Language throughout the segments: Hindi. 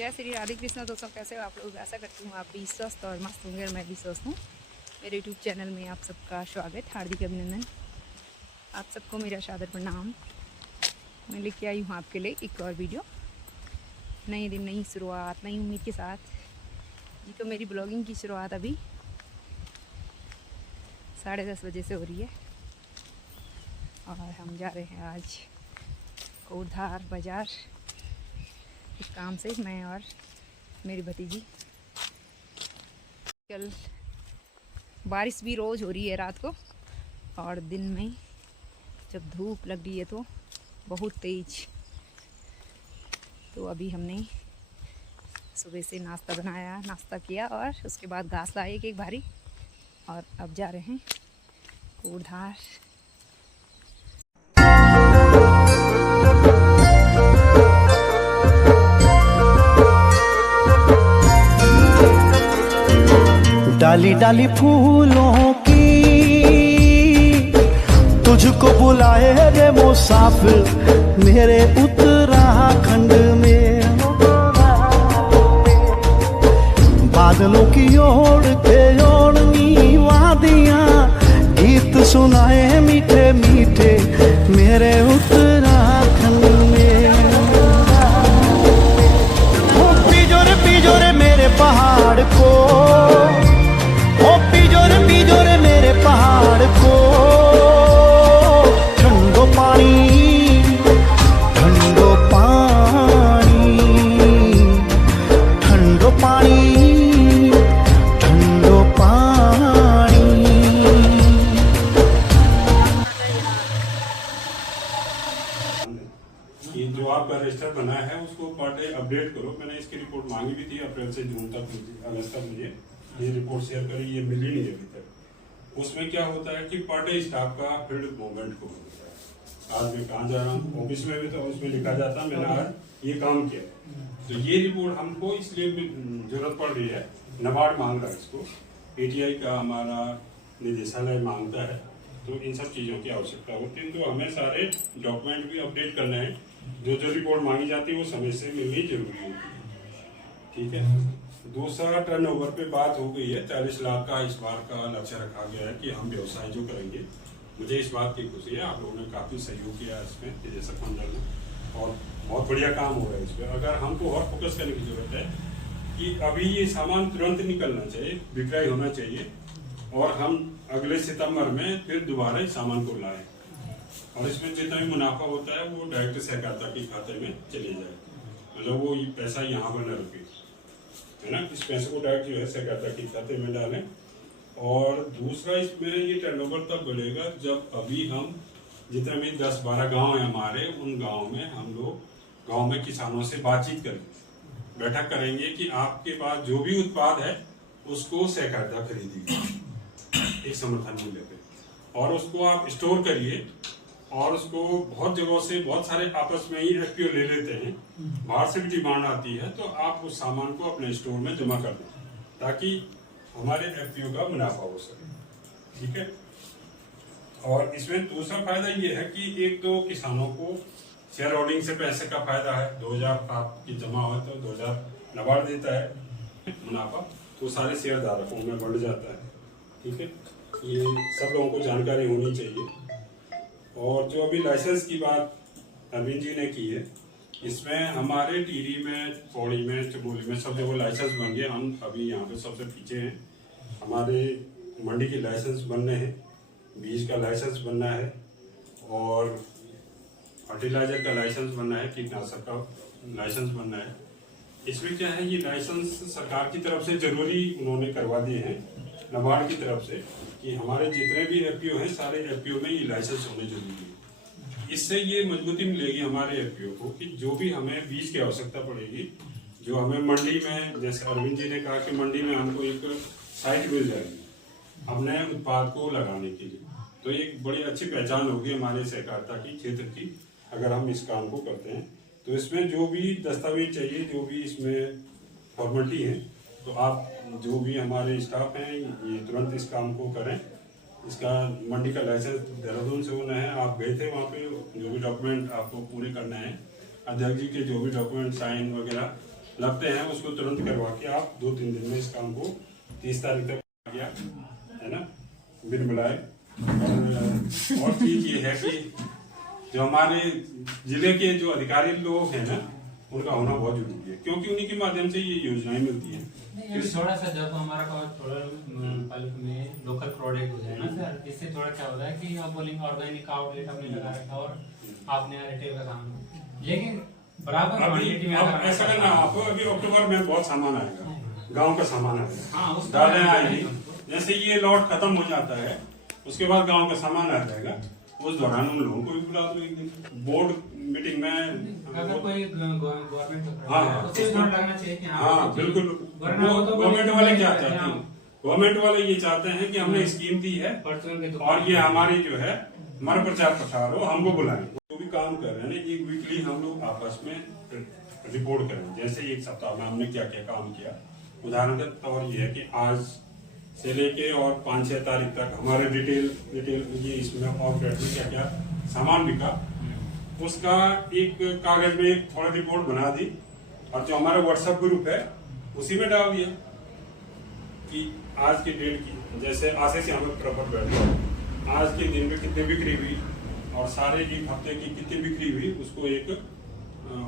जय श्री राधे कृष्ण। दोस्तों कैसे हो आप लोग? आशा करती हूँ आप भी स्वस्थ और मस्त होंगे और मैं भी स्वस्थ हूँ। मेरे यूट्यूब चैनल में आप सबका स्वागत, हार्दिक अभिनंदन। आप सबको मेरा सादर प्रणाम। मैं लेके आई हूँ आपके लिए एक और वीडियो। नए दिन, नई शुरुआत, नई उम्मीद के साथ। ये तो मेरी ब्लॉगिंग की शुरुआत अभी 10:30 बजे से हो रही है और हम जा रहे हैं आज कोटधार बाज़ार इस काम से, मैं और मेरी भतीजी। कल बारिश भी रोज़ हो रही है रात को, और दिन में जब धूप लग रही है तो बहुत तेज। तो अभी हमने सुबह से नाश्ता बनाया, नाश्ता किया और उसके बाद घास लाए एक भारी, और अब जा रहे हैं कोटधार। डाली डाली फूलों की तुझको बुलाए रे मुसाफिर मेरे उत्तराखंड में। बादलों की ओर के ओढ़नी वादियां गीत सुनाए मीठे मीठे मेरे उत्तराखंड में। पीजो रे मेरे पहाड़ को, पीजो रे मेरे पहाड़ को। ठंडो पानी, ठंडो पानी, ठंडो पानी, ठंडो पानी। कि जो आपका रजिस्टर बना है उसको पर डे अपडेट करो। मैंने इसकी रिपोर्ट मांगी भी थी अप्रैल से जून तक, अगस्त तक मुझे ये रिपोर्ट शेयर करी, ये मिली नहीं अभी तक। उसमें क्या होता है कि पर डे स्टाफ का फील्ड मूवमेंट को होता है। आज मैं कहाँ जा रहा हूँ, ऑफिस में भी तो उसमें लिखा जाता है मैंने आज ये काम किया। तो ये रिपोर्ट हमको इसलिए जरूरत पड़ रही है, नबार्ड मांग रहा है इसको, पीटीआई का हमारा निदेशालय मांगता है। तो इन सब चीजों की आवश्यकता होती है, तो हमें सारे डॉक्यूमेंट भी अपडेट करने हैं। जो रिपोर्ट मांगी जाती है वो समय से मिलनी जरूरी है। ठीक है। दूसरा, टर्नओवर पे बात हो गई है, 40 लाख का इस बार का लक्ष्य रखा गया है कि हम व्यवसाय जो करेंगे। मुझे इस बात की खुशी है, आप लोगों ने काफी सहयोग किया है इसमें, निदेशक मंडल ने, और बहुत बढ़िया काम हो रहा है इस पर। अगर हमको और फोकस करने की जरूरत है कि अभी ये सामान तुरंत निकलना चाहिए, विक्रय होना चाहिए, और हम अगले सितंबर में फिर दोबारा इस सामान को लाएं, और इसमें जितना भी मुनाफा होता है वो डायरेक्ट सहकारिता के खाते में चले जाए। मतलब वो पैसा यहाँ पर न रुके, है ना। इस पैसे को डायरेक्ट जो है सहकारिता के खाते में डालें। और दूसरा, इसमें ये टर्नओवर तब बढ़ेगा जब अभी हम जितने भी 10-12 गांव हैं हमारे, उन गांव में हम लोग गांव में किसानों से बातचीत करेंगे, बैठक करेंगे कि आपके पास जो भी उत्पाद है उसको सहकारिता खरीदिए एक समर्थन मूल्य पे, और उसको आप स्टोर करिए। और उसको बहुत जगहों से बहुत सारे आपस में ही एफपीओ ले लेते हैं, बाहर से भी डिमांड आती है, तो आप उस सामान को अपने स्टोर में जमा कर दें ताकि हमारे एफपीओ का मुनाफा हो सके। ठीक है। और इसमें दूसरा फायदा ये है कि एक तो किसानों को शेयर होल्डिंग से पैसे का फायदा है, 2000 आपकी जमा हो तो 2000 नबार्ड देता है मुनाफा, तो सारे शेयर धारकों में बढ़ जाता है। ठीक है। ये सब लोगों को जानकारी होनी चाहिए। और जो अभी लाइसेंस की बात अरविंद जी ने की है, इसमें हमारे टिहरी में, पौड़ी में, चमोली में सब जगह लाइसेंस बन गए। हम अभी यहाँ पे सबसे पीछे हैं। हमारे मंडी के लाइसेंस बनने हैं, बीज का लाइसेंस बनना है, और फर्टिलाइजर का लाइसेंस बनना है, कीटनाशक का लाइसेंस बनना है। इसमें क्या है, ये लाइसेंस सरकार की तरफ से जरूरी उन्होंने करवा दिए हैं, नबार्ड की तरफ से, कि हमारे जितने भी एफपीओ हैं सारे एफपीओ में ये लाइसेंस होने जरूरी है। इससे ये मजबूती मिलेगी हमारे एफपीओ को कि जो भी हमें बीज की आवश्यकता पड़ेगी, जो हमें मंडी में, जैसे अरविंद जी ने कहा कि मंडी में हमको एक साइट मिल जाएगी अपने उत्पाद को लगाने के लिए, तो एक बड़ी अच्छी पहचान होगी हमारे सहकारिता की क्षेत्र की अगर हम इस काम को करते हैं। तो इसमें जो भी दस्तावेज चाहिए, जो भी इसमें फॉर्मेलिटी है, तो आप जो भी हमारे स्टाफ हैं ये तुरंत इस काम को करें। इसका मंडी का लाइसेंस देहरादून से होना है। आप गए थे वहाँ पे, जो भी डॉक्यूमेंट आपको पूरे करना है, अध्यक्ष जी के जो भी डॉक्यूमेंट साइन वगैरह लगते हैं उसको तुरंत करवा के आप 2-3 दिन में इस काम को 30 तारीख तक आ गया है ना, बिन बुलाए। और चीज ये है कि जो हमारे जिले के जो अधिकारी लोग हैं ना, उनका होना बहुत जरूरी है, क्योंकि उन्हीं के माध्यम से ये योजनाएं मिलती हैं। थोड़ा सा जब हमारा पास थोड़ा बल्क में लोकल प्रोडक्ट हो जाए ना सर, इससे थोड़ा क्या होता है कि आप बोलेंगे ऑर्गेनिक आउटलेट आपने लगा रखा और आपने रिटेल का काम, लेकिन बराबर क्वांटिटी में अब ऐसा करना आप, अभी अक्टूबर में बहुत सामान आएगा, गांव का सामान आएगा, हाँ, उस दालें आएगी। जैसे ये लॉट खत्म हो जाता है, उसके बाद गांव का सामान आ जाएगा, उस दौरान उन लोगों को भी बुला दो एक दिन बोर्ड मीटिंग में। अगर कोई गवर्नमेंट हाँ, उससे नोट लगना चाहिए कि हाँ बिल्कुल, गवर्नमेंट वाले क्या चाहते हैं, गवर्नमेंट वाले ये चाहते हैं कि हमने स्कीम दी है और ये हमारी जो है हमारा प्रचार प्रसार हो, हमको बुलाएं। जो भी काम कर रहे हैं एक वीकली हम लोग आपस में रिपोर्ट करें, जैसे एक सप्ताह में हमने क्या क्या काम किया। उदाहरण के तौर ये है कि आज से लेके और 5-6 तारीख तक हमारे डिटेल ये इसमें आउटलेट में क्या क्या सामान बिका, उसका एक कागज में एक थोड़ा रिपोर्ट बना दी और जो हमारा व्हाट्सएप ग्रुप है उसी में डाल दिया कि आज की डेट की, जैसे आज से हमें प्रॉपर बैठ आज के दिन में कितनी बिक्री हुई और सारे एक हफ्ते की कितनी बिक्री हुई, उसको एक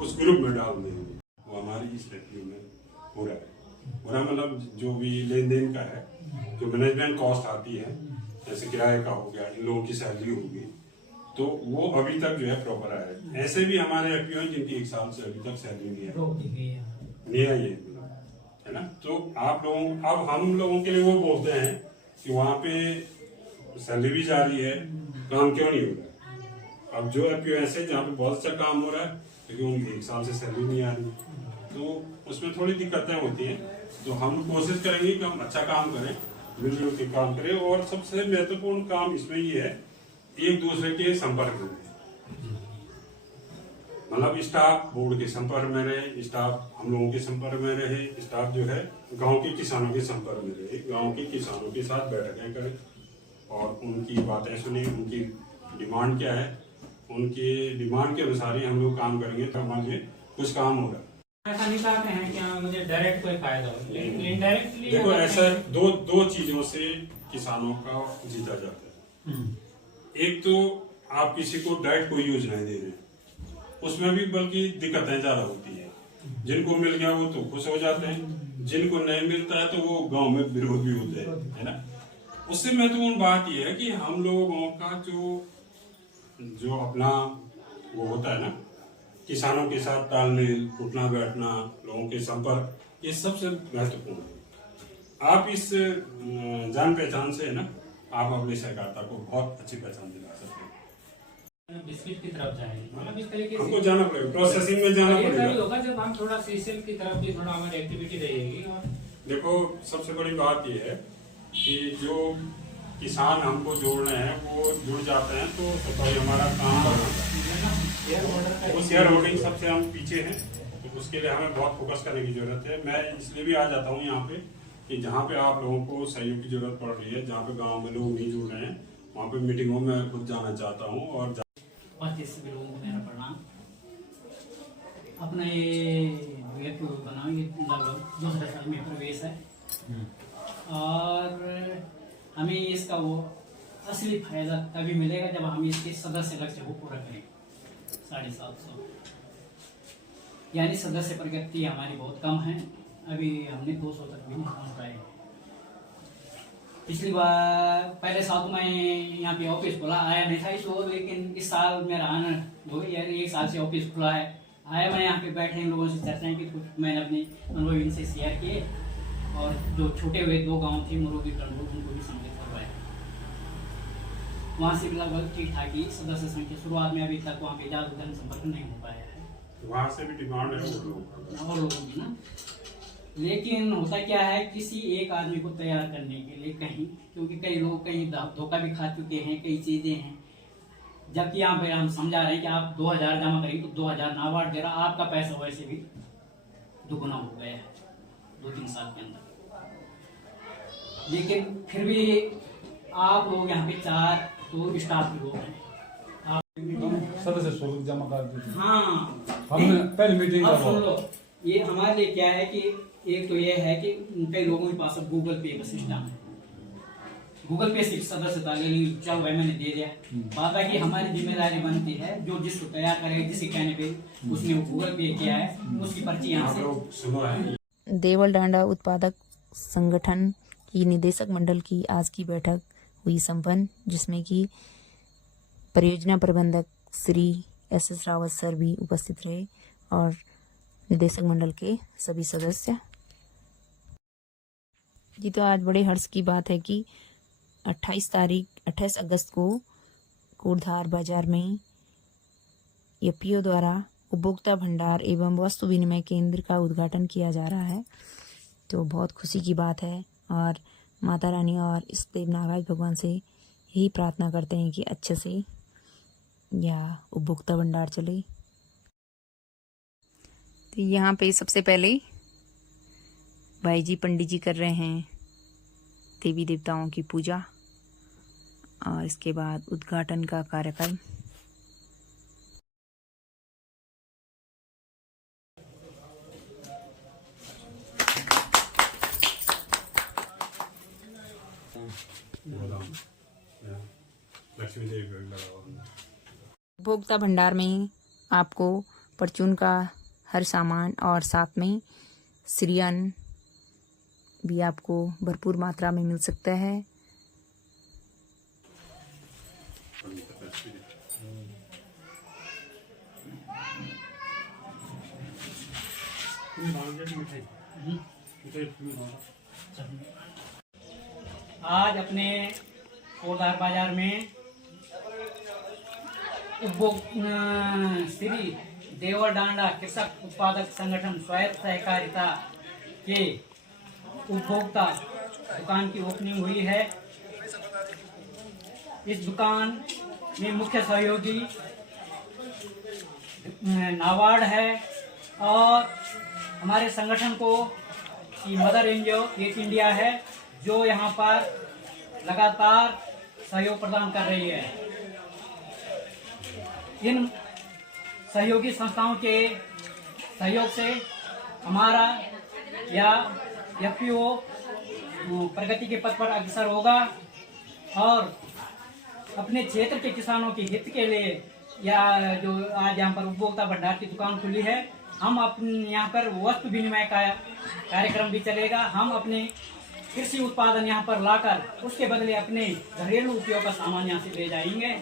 उस ग्रुप में डाल देंगे। वो हमारी इस फैक्ट्री में हो रहा है, पूरा मतलब जो भी लेन देन का है, जो मैनेजमेंट कॉस्ट आती है, जैसे किराए का हो गया, इन लोगों की सैलरी होगी, तो वो अभी तक जो है प्रॉपर आया। ऐसे भी हमारे एफपीओ हैं जिनकी 1 साल से अभी तक सैलरी नहीं आई है ना। तो आप लोगों, अब हम लोगों के लिए वो बोलते हैं कि वहाँ पे सैलरी भी जा रही है, काम क्यों नहीं हो रहा है। अब जो एफपीओ ऐसे जहाँ पे बहुत अच्छा काम हो रहा है लेकिन उनकी 1 साल से सैलरी नहीं आ रही, तो उसमें थोड़ी दिक्कतें होती हैं। तो हम कोशिश करेंगे कि हम अच्छा काम करें, मिलजुल के काम करें, और सबसे महत्वपूर्ण काम इसमें ये है एक दूसरे के संपर्क में, मतलब स्टाफ बोर्ड के संपर्क में रहे, स्टाफ हम लोगों के संपर्क में रहे, स्टाफ जो है गांव के किसानों के संपर्क में रहे, गांव के किसानों के साथ बैठकें करें और उनकी बातें सुने, उनकी डिमांड क्या है, उनके डिमांड के अनुसार ही हम लोग काम करेंगे, तो हमारे लिए कुछ काम होगा। ऐसा नहीं चाहते हैं कि मुझे डायरेक्ट कोई फायदा हो, लेकिन इनडायरेक्टली देखो ऐसा दो चीजों से किसानों का जीता जाता है। एक तो आप किसी को डायरेक्ट कोई योजनाएं दे रहे हैं, उसमें भी बल्कि दिक्कतें ज्यादा होती है। जिनको मिल गया वो तो खुश हो जाते हैं, जिनको नहीं मिलता है तो वो गांव में विरोध भी होते हैं, है ना। उससे महत्वपूर्ण बात यह है कि हम लोगों का जो अपना वो होता है ना, किसानों के साथ तालमेल, उठना बैठना, लोगों के संपर्क, ये सबसे महत्वपूर्ण है। आप इस जान पहचान से ना आप अपनी सहकारिता को बहुत अच्छी पहचान दिला सकते हैं। बिस्किट की तरफ जाएंगे, मतलब इस तरीके से हमको जाना पड़ेगा, प्रोसेसिंग में जाना पड़ेगा। होगा जब हम थोड़ा सीसीएल की तरफ भी थोड़ा हमारी एक्टिविटी रहेगी। और देखो सबसे बड़ी बात यह है कि जो किसान हमको जोड़ने हैं वो जुड़ जाते हैं, तो सफाई हमारा काम बढ़ जाता है। वो शेयर होल्डिंग सबसे हम पीछे हैं, तो उसके लिए हमें बहुत फोकस करने की जरूरत है। मैं इसलिए भी आ जाता हूँ यहाँ पे कि जहाँ पे आप लोगों को सहयोग की जरूरत पड़ रही है, जहाँ पे गांव में लोग नहीं जुड़ रहे हैं, वहाँ पे मीटिंगों में खुद जाना चाहता हूँ। और जिससे लोगों को मेरा प्रणाम। अपना ये बनाओ, ये लगभग 2 साल में प्रवेश है और हमें इसका वो असली फायदा तभी मिलेगा जब हम इसके सदस्य लक्ष्य को पूरा करें। 750 यानी सदस्य प्रगति हमारी बहुत कम है, अभी हमने 200 तक भी नहीं पहुँच पाए। पिछली बार पहले साल तो मैं यहाँ पे ऑफिस खुला आया नहीं था इस ओर, लेकिन इस साल मेरा आना हो गया, 1 साल से ऑफिस खुला है। आया मैं यहाँ पे बैठे इन लोगों से चर्चाएं की, कुछ मैंने अपने अनुभव इनसे शेयर किए और जो छूटे हुए 2 गांव थे मुरुगी टंडोर, उनको भी सम्मिलित करवाया। वहाँ से भी लगभग ठीक ठाक ही सदस्य संख्या शुरुआत में, अभी तक वहाँ पे ज़्यादा जनसंपर्क नहीं हो पाया है। वहाँ से भी डिमांड है और लोगों की ना, लेकिन होता क्या है किसी एक आदमी को तैयार करने के लिए कहीं, क्योंकि कई लोग कहीं धोखा भी खा चुके हैं, कई चीजें हैं। जबकि यहाँ पे हम समझा रहे हैं कि आप 2000 जमा करेंगे तो 2000 नाबार्ड दे रहा, आपका पैसा वैसे भी दुगुना हो गया है 2-3 साल के अंदर। लेकिन फिर भी आप लोग यहाँ पे 4 तो स्टाफ के लोग हैं, सदस्य शुल्क जमा कर देते। हाँ हमने पहली मीटिंग अब सुन लो, ये हमारे लिए क्या है कि एक तो ये है कि कई लोगों के पास अब गूगल पे का सिस्टम है, गूगल पे से सदस्यता ले ली, चलो भाई मैंने दे दिया। बात है कि हमारी जिम्मेदारी बनती है जो जिसको तैयार करेगा, जिसके कहने पे उसने वो गूगल पे किया है, उसकी पर्ची यहाँ से। सुनो है देवल डांडा उत्पादक संगठन की निदेशक मंडल की आज की बैठक हुई संपन्न, जिसमें कि परियोजना प्रबंधक श्री एस रावत सर भी उपस्थित रहे और निदेशक मंडल के सभी सदस्य जी। तो आज बड़े हर्ष की बात है कि 28 अगस्त को कोटधार बाजार में एफपीओ द्वारा उपभोक्ता भंडार एवं वस्तु विनिमय केंद्र का उद्घाटन किया जा रहा है। तो बहुत खुशी की बात है और माता रानी और इस देव नारायण भगवान से यही प्रार्थना करते हैं कि अच्छे से यह उपभोक्ता भंडार चले। तो यहाँ पे सबसे पहले भाई जी पंडित जी कर रहे हैं देवी देवताओं की पूजा और इसके बाद उद्घाटन का कार्यक्रम। लक्ष्मी देवी का लगा हुआ। उपभोक्ता भंडार में आपको परचून का हर सामान और साथ में श्री अन्न भी आपको भरपूर मात्रा में मिल सकता है। आज अपने कोटधार बाजार में श्री देवल डांडा कृषक उत्पादक संगठन स्वायत्त सहकारिता के उपभोक्ता दुकान की ओपनिंग हुई है। इस दुकान में मुख्य सहयोगी नाबार्ड है और हमारे संगठन को की मदर एनजीओ एक इंडिया है, जो यहाँ पर लगातार सहयोग प्रदान कर रही है। इन सहयोगी संस्थाओं के सहयोग से हमारा या एफपीओ प्रगति के पथ पर अग्रसर होगा और अपने क्षेत्र के किसानों के हित के लिए या जो आज यहाँ पर उपभोक्ता भंडार की दुकान खुली है, हम अपने यहाँ पर वस्तु विनिमय का कार्यक्रम भी चलेगा। हम अपने कृषि उत्पादन यहाँ पर लाकर उसके बदले अपने घरेलू उपयोग का सामान यहाँ से ले जाएंगे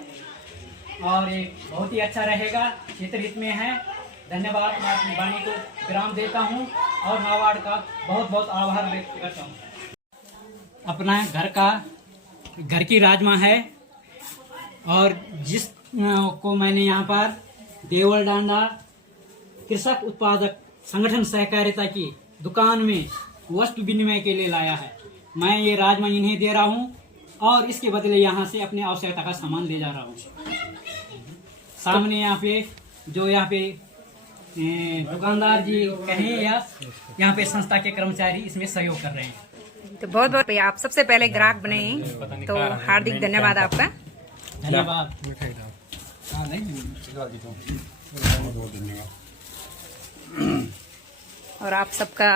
और ये बहुत ही अच्छा रहेगा, क्षेत्र हित में है। धन्यवाद। मैं अपनी वाणी को विराम देता हूँ और नाबार्ड का बहुत बहुत आभार व्यक्त करता हूँ। अपना घर की राजमा है और जिस को मैंने यहाँ पर देवल डांडा कृषक उत्पादक संगठन सहकारिता की दुकान में वस्तु विनिमय के लिए लाया है। मैं ये राजमा इन्हें दे रहा हूँ और इसके बदले यहाँ से अपने आवश्यकता का सामान ले जा रहा हूँ। सामने यहाँ पे जो यहाँ पे दुकानदार जी कहें या यहाँ पे संस्था के कर्मचारी इसमें सहयोग कर रहे हैं। तो बहुत बहुत आप सबसे पहले ग्राहक बने हैं, तो हार्दिक धन्यवाद आपका। धन्यवाद। और आप सबका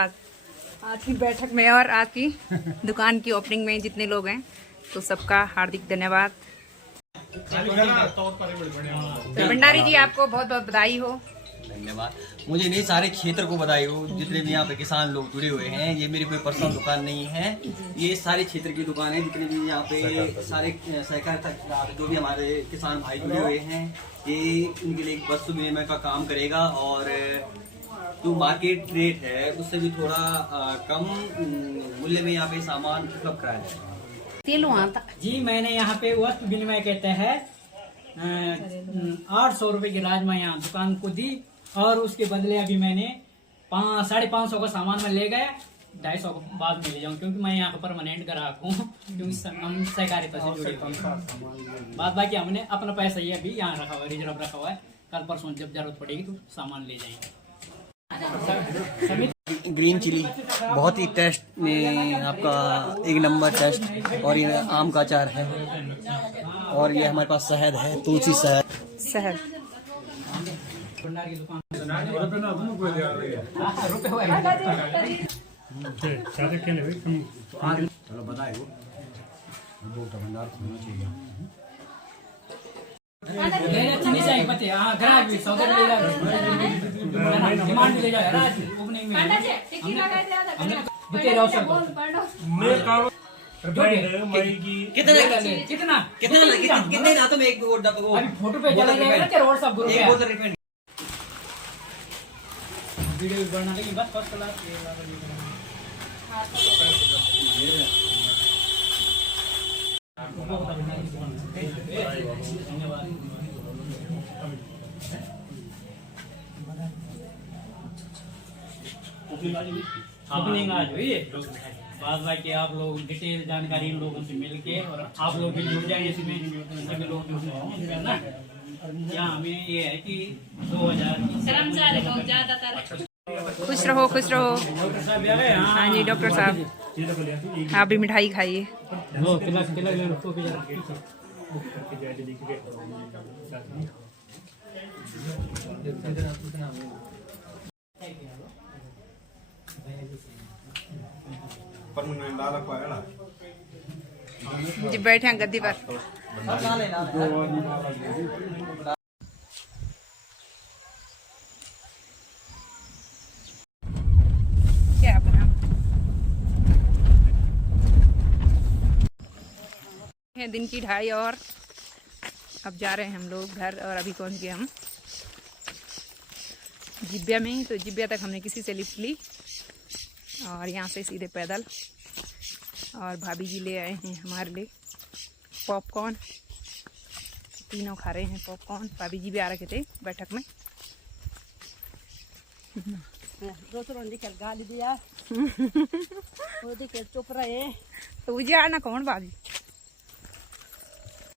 आज की बैठक में और आज की दुकान की ओपनिंग में जितने लोग हैं, तो सबका हार्दिक धन्यवाद। तो भंडारी जी आपको बहुत बहुत बधाई हो। धन्यवाद। मुझे नहीं, सारे क्षेत्र को बधाई हो, जितने भी यहाँ पे किसान लोग जुड़े हुए हैं। ये मेरी कोई पर्सनल दुकान नहीं है, ये सारे क्षेत्र की दुकान है। जितने भी यहाँ पे सारे सहकारिता जो भी हमारे किसान भाई जुड़े हुए हैं, ये इनके लिए वस्तु विनिमय का काम करेगा और जो मार्केट रेट है उससे भी थोड़ा कम मूल्य में यहाँ पे सामान उपलब्ध कराया जाएगा। जी, मैंने यहाँ पे वस्तु विनिमय के तहत 800 रुपए की राजमा यहाँ दुकान को दी और उसके बदले अभी मैंने 550 का सामान मैं ले गया, 250 को बाद में ले जाऊँ, क्योंकि मैं यहाँ पर परमानेंट ग्राहक हूँ, क्योंकि हम सहकारिता से जुड़े हुए हैं। बाद बाकी हमने अपना पैसा ये अभी यहाँ रखा हुआ है, रिजर्व रखा हुआ है। कल परसों जब जरूरत पड़ेगी तो सामान ले जाएंगे। ग्रीन चिली बहुत ही टेस्ट में आपका 1 नंबर टेस्ट। और ये आम का अचार है और ये हमारे पास शहद है, तुलसी शहद। भंडार की दुकान चलो बताए वो उपभोक्ता भंडार खोलना चाहिए। अच्छी नहीं चाहिए पते। हाँ ग्राहक भी सौदे ले जाओ, डिमांड भी ले जाओ राज ओपनिंग में हमने बुके रहो सब मैं काम कितना कितने ना तुम एक वो अभी फोटो पे चला जाएगा ना तेरा व्हाट्सएप ग्रुप एक पे बोतल रिफाइंड वीडियो बनाने लगी बस फर्स्ट क्लास। ओपनिंग आज हुई है। बाद बाकी आप लोग डिटेल जानकारी इन लोगों से मिलके और आप लोग भी जुड़ जाएंगे इसमें, सभी लोग जुड़े ना। यहाँ हमें ये है कि 2000 खुश रहो खुश रहो। डॉक्टर साहब आ गए। हाँ जी डॉक्टर साहब, आप भी मिठाई खाइए। जी बैठे हैं गद्दी पर। क्या बना है दिन की 2:30 और अब जा रहे हैं हम लोग घर। और अभी पहुंच गए हम जिब्या में। तो जिब्या तक हमने किसी से लिफ्ट ली और यहाँ से सीधे पैदल। और भाभी जी ले आए हैं हमारे लिए पॉपकॉर्न, तीनों खा रहे हैं पॉपकॉर्न। भाभी जी भी आ रखे थे बैठक में। गाली दिया वो दिखे चुप रहे तो मुझे आना कौन भाभी